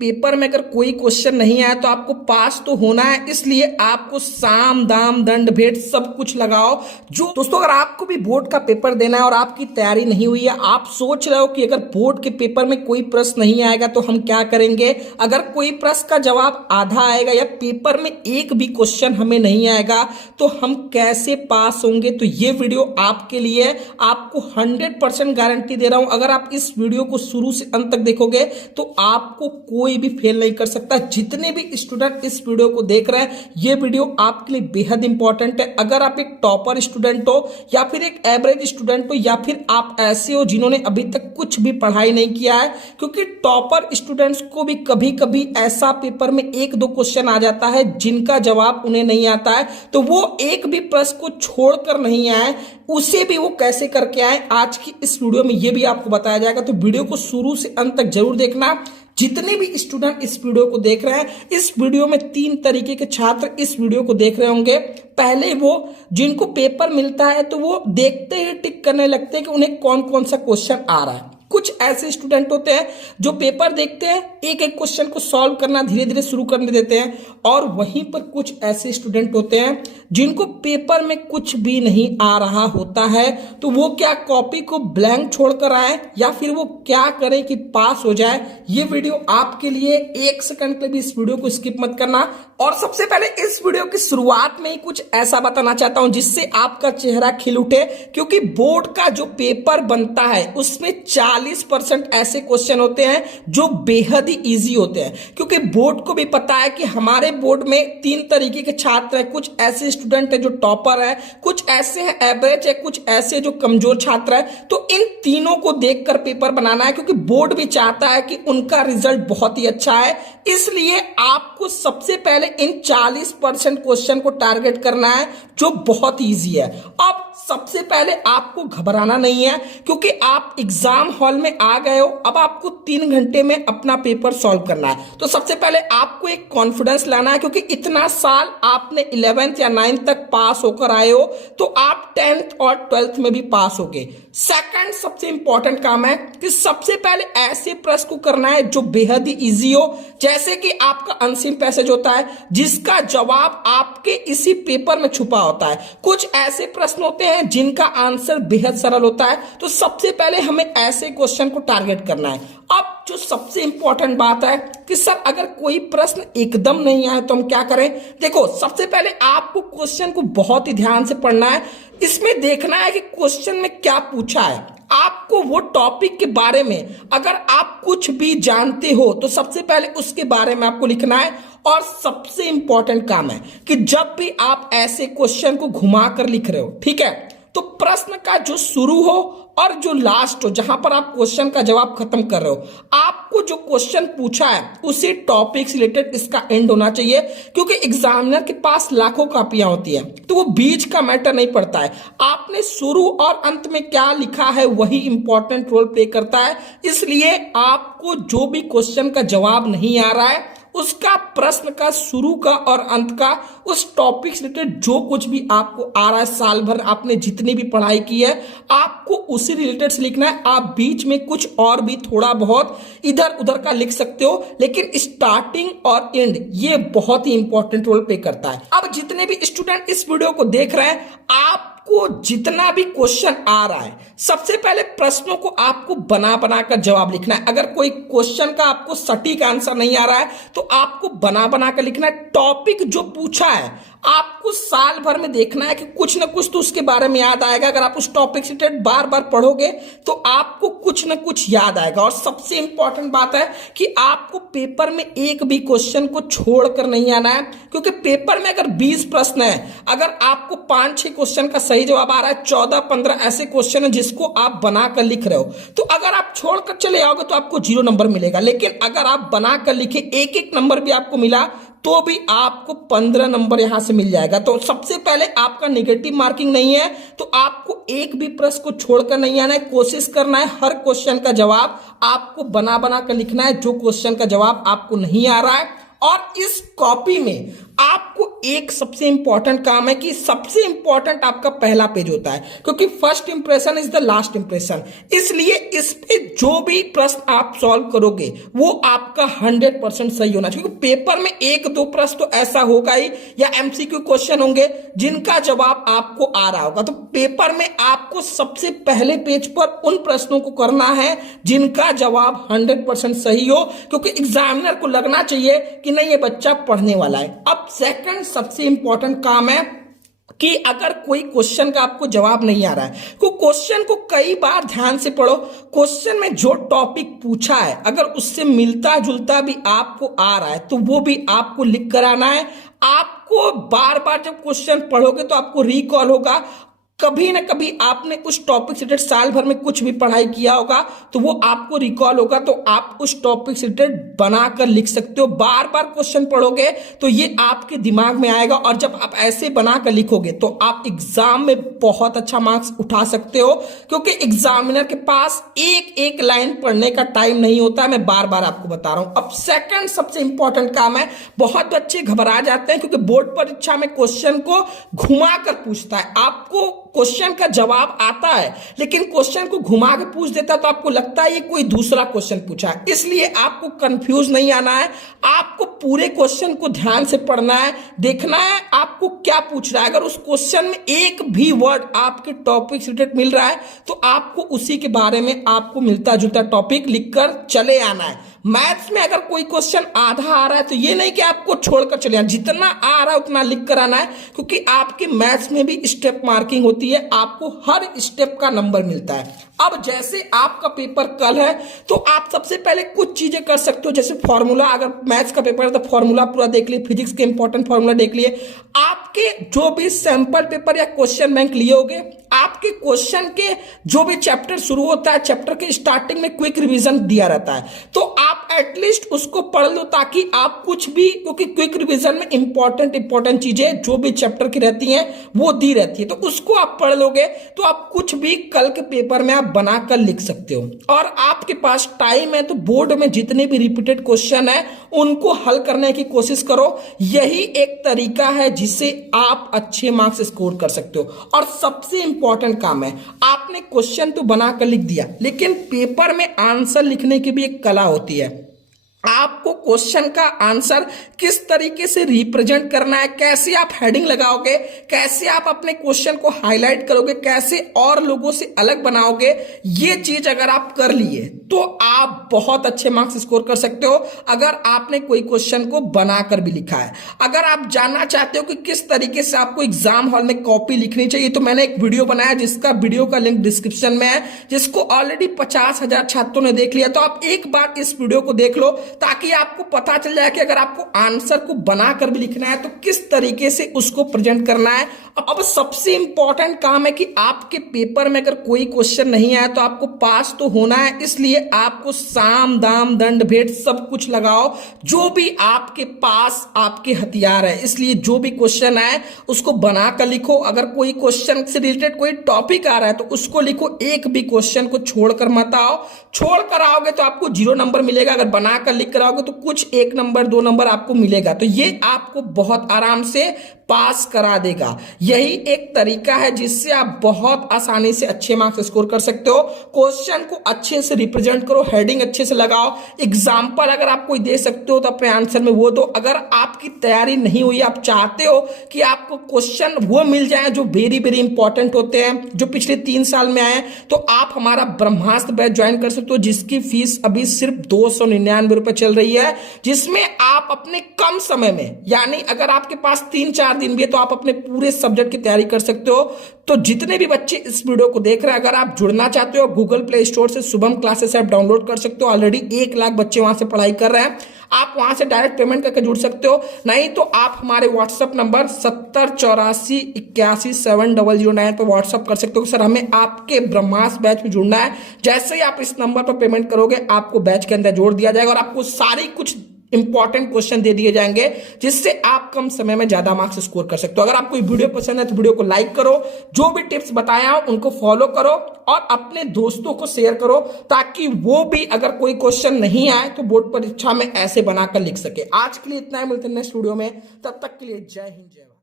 Paper में अगर कोई क्वेश्चन नहीं आया तो आपको पास तो होना है, इसलिए आपको साम दाम दंड भेंट सब कुछ लगाओ। जो दोस्तों अगर आपको भी बोर्ड का पेपर देना है और आपकी तैयारी नहीं हुई है, आप सोच रहे हो कि अगर बोर्ड के पेपर में कोई प्रश्न नहीं आएगा तो हम क्या करेंगे, अगर कोई प्रश्न का जवाब आधा आएगा या पेपर में एक भी क्वेश्चन हमें नहीं आएगा तो हम कैसे पास होंगे, तो ये वीडियो आपके लिए है। आपको 100% गारंटी दे रहा हूं, अगर आप इस वीडियो को शुरू से अंत तक देखोगे तो आपको कोई भी फेल नहीं कर सकता। जितने भी स्टूडेंट इस वीडियो को देख रहे हैं, ये वीडियो आपके लिए बेहद इंपॉर्टेंट है। अगर आप एक टॉपर स्टूडेंट हो या फिर एक एवरेज स्टूडेंट हो या फिर आप ऐसे हो जिन्होंने अभी तक कुछ भी पढ़ाई नहीं किया है, क्योंकि टॉपर स्टूडेंट्स को भी कभी कभी ऐसा पेपर में एक दो क्वेश्चन आ जाता है जिनका जवाब उन्हें नहीं आता है, तो वो एक भी प्रश्न को छोड़कर नहीं आए, उसे भी वो कैसे करके आए, आज की इस वीडियो में ये भी आपको बताया जाएगा। तो वीडियो को शुरू से अंत तक जरूर देखना। जितने भी स्टूडेंट इस वीडियो को देख रहे हैं, इस वीडियो में 3 तरीके के छात्र इस वीडियो को देख रहे होंगे। पहले वो जिनको पेपर मिलता है तो वो देखते ही टिक करने लगते हैं कि उन्हें कौन कौन सा क्वेश्चन आ रहा है। कुछ ऐसे स्टूडेंट होते हैं जो पेपर देखते हैं, एक एक क्वेश्चन को सॉल्व करना धीरे धीरे शुरू करने देते हैं, और वहीं पर कुछ ऐसे स्टूडेंट होते हैं जिनको पेपर में कुछ भी नहीं आ रहा होता है, तो वो क्या कॉपी को ब्लैंक छोड़कर आए या फिर वो क्या करें कि पास हो जाए। ये वीडियो आपके लिए, 1 सेकंड के लिए भी इस वीडियो को स्किप मत करना। और सबसे पहले इस वीडियो की शुरुआत में ही कुछ ऐसा बताना चाहता हूं जिससे आपका चेहरा खिल उठे, क्योंकि बोर्ड का जो पेपर बनता है उसमें 40% ऐसे क्वेश्चन होते हैं जो बेहद ही इजी होते हैं, क्योंकि बोर्ड को भी पता है कि हमारे बोर्ड में 3 तरीके के छात्र हैं। कुछ ऐसे स्टूडेंट है जो टॉपर है, कुछ ऐसे हैं एवरेज है, कुछ ऐसे जो कमजोर छात्र है। तो इन तीनों को देखकर पेपर बनाना है, क्योंकि बोर्ड भी चाहता है कि उनका रिजल्ट बहुत ही अच्छा है। इसलिए आपको सबसे पहले इन 40% क्वेश्चन को टारगेट करना है जो बहुत इजी है। अब सबसे पहले आपको घबराना नहीं है, क्योंकि आप एग्जाम हॉल में आ गए हो, अब आपको 3 घंटे में अपना पेपर सॉल्व करना है। तो सबसे पहले आपको एक कॉन्फिडेंस लाना है, क्योंकि इतना साल आपने 11th या 9th तक पास होकर आए हो, तो आप 10th और 12th में भी पास होगे। सेकंड सबसे इंपॉर्टेंट काम है कि सबसे पहले ऐसे प्रश्न को करना है जो बेहद ही इजी हो, जैसे कि आपका अनसीन पैसेज होता है जिसका जवाब आपके इसी पेपर में छुपा होता है। कुछ ऐसे प्रश्न होते हैं जिनका आंसर बेहद सरल होता है, तो सबसे पहले हमें ऐसे क्वेश्चन को टारगेट करना है। अब जो सबसे इंपॉर्टेंट बात है कि सर अगर कोई प्रश्न एकदम नहीं आए तो हम क्या करें। देखो, सबसे पहले आपको क्वेश्चन को बहुत ही ध्यान से पढ़ना है। इसमें देखना है कि क्वेश्चन में क्या पूछा है। आपको वो टॉपिक के बारे में अगर आप कुछ भी जानते हो तो सबसे पहले उसके बारे में आपको लिखना है। और सबसे इंपॉर्टेंट काम है कि जब भी आप ऐसे क्वेश्चन को घुमाकर लिख रहे हो, ठीक है, तो प्रश्न का जो शुरू हो और जो लास्ट हो, जहां पर आप क्वेश्चन का जवाब खत्म कर रहे हो, आपको जो क्वेश्चन पूछा है उसी टॉपिक से रिलेटेड इसका एंड होना चाहिए। क्योंकि एग्जामिनर के पास लाखों कॉपियां होती हैं, तो वो बीच का मैटर नहीं पड़ता है। आपने शुरू और अंत में क्या लिखा है वही इंपॉर्टेंट रोल प्ले करता है। इसलिए आपको जो भी क्वेश्चन का जवाब नहीं आ रहा है, उसका प्रश्न का शुरू का और अंत का, उस टॉपिक से रिलेटेड जो कुछ भी आपको आ रहा है, साल भर आपने जितनी भी पढ़ाई की है, आपको उसी रिलेटेड से लिखना है। आप बीच में कुछ और भी थोड़ा बहुत इधर उधर का लिख सकते हो, लेकिन स्टार्टिंग और एंड ये बहुत ही इंपॉर्टेंट रोल प्ले करता है। अब जितने भी स्टूडेंट इस वीडियो को देख रहे हैं, आपको जितना भी क्वेश्चन आ रहा है, सबसे पहले प्रश्नों को आपको बना बना कर जवाब लिखना है। अगर कोई क्वेश्चन का आपको सटीक आंसर नहीं आ रहा है तो आपको बना बना कर लिखना है। टॉपिक जो पूछा है आपको साल भर में देखना है कि कुछ ना कुछ तो उसके बारे में याद आएगा। अगर आप उस टॉपिक से रिलेटेड बार बार पढ़ोगे तो आपको कुछ ना कुछ याद आएगा। और सबसे इंपॉर्टेंट बात है कि आपको पेपर में एक भी क्वेश्चन को छोड़कर नहीं आना है, क्योंकि पेपर में अगर 20 प्रश्न है, अगर आपको 5-6 क्वेश्चन का सही जवाब आ रहा है, 14-15 ऐसे क्वेश्चन है जिसको आप बनाकर लिख रहे हो, तो अगर आप छोड़कर चले आओगे तो आपको 0 नंबर मिलेगा। लेकिन अगर आप बनाकर लिखे, एक एक नंबर भी आपको मिला तो भी आपको 15 नंबर यहां से मिल जाएगा। तो सबसे पहले आपका नेगेटिव मार्किंग नहीं है, तो आपको एक भी प्रश्न को छोड़कर नहीं आना है। कोशिश करना है हर क्वेश्चन का जवाब आपको बना बना कर लिखना है, जो क्वेश्चन का जवाब आपको नहीं आ रहा है। और इस कॉपी में आपको एक सबसे इंपॉर्टेंट काम है कि सबसे इंपॉर्टेंट आपका पहला पेज होता है, क्योंकि first impression is the last impression. इसलिए इस पे जो भी प्रश्न आप सॉल्व करोगे वो आपका 100% सही होना चाहिए, क्योंकि पेपर में एक दो प्रश्न तो ऐसा होगा ही या एमसीक्यू क्वेश्चन होंगे जिनका जवाब आपको आ रहा होगा। तो पेपर में आपको सबसे पहले पेज पर उन प्रश्नों को करना है जिनका जवाब 100% सही हो, क्योंकि एग्जामिनर को लगना चाहिए कि नहीं ये बच्चा पढ़ने वाला है। अब सेकंड सबसे इंपॉर्टेंट काम है कि अगर कोई क्वेश्चन का आपको जवाब नहीं आ रहा है तो क्वेश्चन को कई बार ध्यान से पढ़ो। क्वेश्चन में जो टॉपिक पूछा है अगर उससे मिलता जुलता भी आपको आ रहा है तो वो भी आपको लिख कर आना है। आपको बार बार जब क्वेश्चन पढ़ोगे तो आपको रिकॉल होगा, कभी ना कभी आपने उस टॉपिक से रिलेटेड साल भर में कुछ भी पढ़ाई किया होगा तो वो आपको रिकॉल होगा, तो आप उस टॉपिक से रिलेटेड बनाकर लिख सकते हो। बार बार क्वेश्चन पढ़ोगे तो ये आपके दिमाग में आएगा, और जब आप ऐसे बनाकर लिखोगे तो आप एग्जाम में बहुत अच्छा मार्क्स उठा सकते हो, क्योंकि एग्जामिनर के पास एक एक लाइन पढ़ने का टाइम नहीं होता है। मैं बार बार आपको बता रहा हूं। अब सेकंड सबसे इंपॉर्टेंट काम है, बहुत बच्चे घबरा जाते हैं क्योंकि बोर्ड परीक्षा में क्वेश्चन को घुमा कर पूछता है। आपको क्वेश्चन का जवाब आता है लेकिन क्वेश्चन को घुमा के पूछ देता है तो आपको लगता है ये कोई दूसरा क्वेश्चन पूछा है। इसलिए आपको कंफ्यूज नहीं आना है, आपको पूरे क्वेश्चन को ध्यान से पढ़ना है, देखना है आपको क्या पूछ रहा है। अगर उस क्वेश्चन में एक भी वर्ड आपके टॉपिक से रिलेटेड मिल रहा है तो आपको उसी के बारे में आपको मिलता जुलता टॉपिक लिखकर चले आना है। मैथ्स में अगर कोई क्वेश्चन आधा आ रहा है तो ये नहीं कि आपको छोड़कर चले आना, जितना आ रहा है उतना लिख कर आना है, क्योंकि आपके मैथ्स में भी स्टेप मार्किंग होती है, आपको हर स्टेप का नंबर मिलता है। अब जैसे आपका पेपर कल है तो आप सबसे पहले कुछ चीजें कर सकते हो, जैसे फॉर्मूला, अगर मैथ्स का पेपर है तो फॉर्मूला पूरा देख लिए, फिजिक्स के इंपॉर्टेंट फॉर्मूला देख लिए। आपके जो भी सैंपल पेपर या क्वेश्चन बैंक लिए होगे, आपके क्वेश्चन के जो भी चैप्टर शुरू होता है, चैप्टर के स्टार्टिंग में क्विक रिवीजन दिया रहता है, तो आप एटलीस्ट उसको पढ़ लो, ताकि आप कुछ भी, क्योंकि क्विक रिवीजन में इंपॉर्टेंट चीजें जो भी चैप्टर की रहती हैं वो दी रहती है, तो उसको आप पढ़ लोगे तो आप कुछ भी कल के पेपर में आप बनाकर लिख सकते हो। और आपके पास टाइम है तो बोर्ड में जितने भी रिपीटेड क्वेश्चन है उनको हल करने की कोशिश करो। यही एक तरीका है जिससे आप अच्छे मार्क्स स्कोर कर सकते हो। और सबसे इंपॉर्टेंट काम है, आपने क्वेश्चन तो बनाकर लिख दिया, लेकिन पेपर में आंसर लिखने की भी एक कला होती है। आपको क्वेश्चन का आंसर किस तरीके से रिप्रेजेंट करना है, कैसे आप हेडिंग लगाओगे, कैसे आप अपने क्वेश्चन को हाईलाइट करोगे, कैसे और लोगों से अलग बनाओगे, ये चीज अगर आप कर लिए तो आप बहुत अच्छे मार्क्स स्कोर कर सकते हो, अगर आपने कोई क्वेश्चन को बनाकर भी लिखा है। अगर आप जानना चाहते हो कि किस तरीके से आपको एग्जाम हॉल में कॉपी लिखनी चाहिए तो मैंने एक वीडियो बनाया जिसका वीडियो का लिंक डिस्क्रिप्शन में है, जिसको ऑलरेडी 50,000 छात्रों ने देख लिया। तो आप एक बार इस वीडियो को देख लो ताकि आपको पता चल जाए कि अगर आपको आंसर को बनाकर भी लिखना है तो किस तरीके से उसको प्रेजेंट करना है। अब सबसे इंपॉर्टेंट काम है कि आपके पेपर में अगर कोई क्वेश्चन नहीं आया तो आपको पास तो होना है, इसलिए आपको साम दाम दंड भेद सब कुछ लगाओ, जो भी आपके पास आपके हथियार है। इसलिए जो भी क्वेश्चन आए उसको बनाकर लिखो। अगर कोई क्वेश्चन से रिलेटेड कोई टॉपिक आ रहा है तो उसको लिखो, एक भी क्वेश्चन को छोड़कर मत आओ। छोड़कर आओगे तो आपको 0 नंबर मिलेगा, अगर बनाकर लिख कर आओगे तो कुछ 1 नंबर 2 नंबर आपको मिलेगा। तो ये आपको बहुत आराम से पास करा देगा। यही एक तरीका है जिससे आप बहुत आसानी से अच्छे मार्क्स स्कोर कर सकते हो। क्वेश्चन को अच्छे से रिप्रेजेंट करो, हेडिंग अच्छे से लगाओ, एग्जाम्पल अगर आप कोई दे सकते हो तो अपने आंसर में वो दो। अगर आपकी तैयारी नहीं हुई, आप चाहते हो कि आपको क्वेश्चन वो मिल जाए जो वेरी वेरी इंपॉर्टेंट होते हैं, जो पिछले 3 साल में आए, तो आप हमारा ब्रह्मास्त्र बैच ज्वाइन कर सकते हो, जिसकी फीस अभी सिर्फ 299 रुपए चल रही है, जिसमें आप अपने कम समय में, यानी अगर आपके पास 3-4 दिन भी है तो आप अपने पूरे सब्जेक्ट की तैयारी कर सकते हो। तो जितने भी बच्चे इस वीडियो को देख रहे हैं, अगर आप जुड़ना चाहते हो, गूगल प्ले स्टोर से शुभम क्लासेस ऐप डाउनलोड कर सकते हो। ऑलरेडी 1 लाख बच्चे वहां से पढ़ाई कर रहे हैं, आप वहां से डायरेक्ट पेमेंट करके जुड़ सकते हो। नहीं तो आप हमारे व्हाट्सएप नंबर 7084817009 पर व्हाट्सएप कर सकते हो सर हमें आपके ब्रह्मास्त्र बैच में जुड़ना है। जैसे ही आप इस नंबर पर पेमेंट करोगे आपको बैच के अंदर जोड़ दिया जाएगा और आपको सारी कुछ इंपॉर्टेंट क्वेश्चन दे दिए जाएंगे जिससे आप कम समय में ज्यादा मार्क्स स्कोर कर सकते हो। अगर आपको ये वीडियो पसंद है तो वीडियो को लाइक करो, जो भी टिप्स बताया हो उनको फॉलो करो और अपने दोस्तों को शेयर करो ताकि वो भी अगर कोई क्वेश्चन नहीं आए तो बोर्ड परीक्षा में ऐसे बनाकर लिख सके। आज के लिए इतना ही, मिलते हैं नेक्स्ट वीडियो में, तब तक के लिए जय हिंद जय भारत।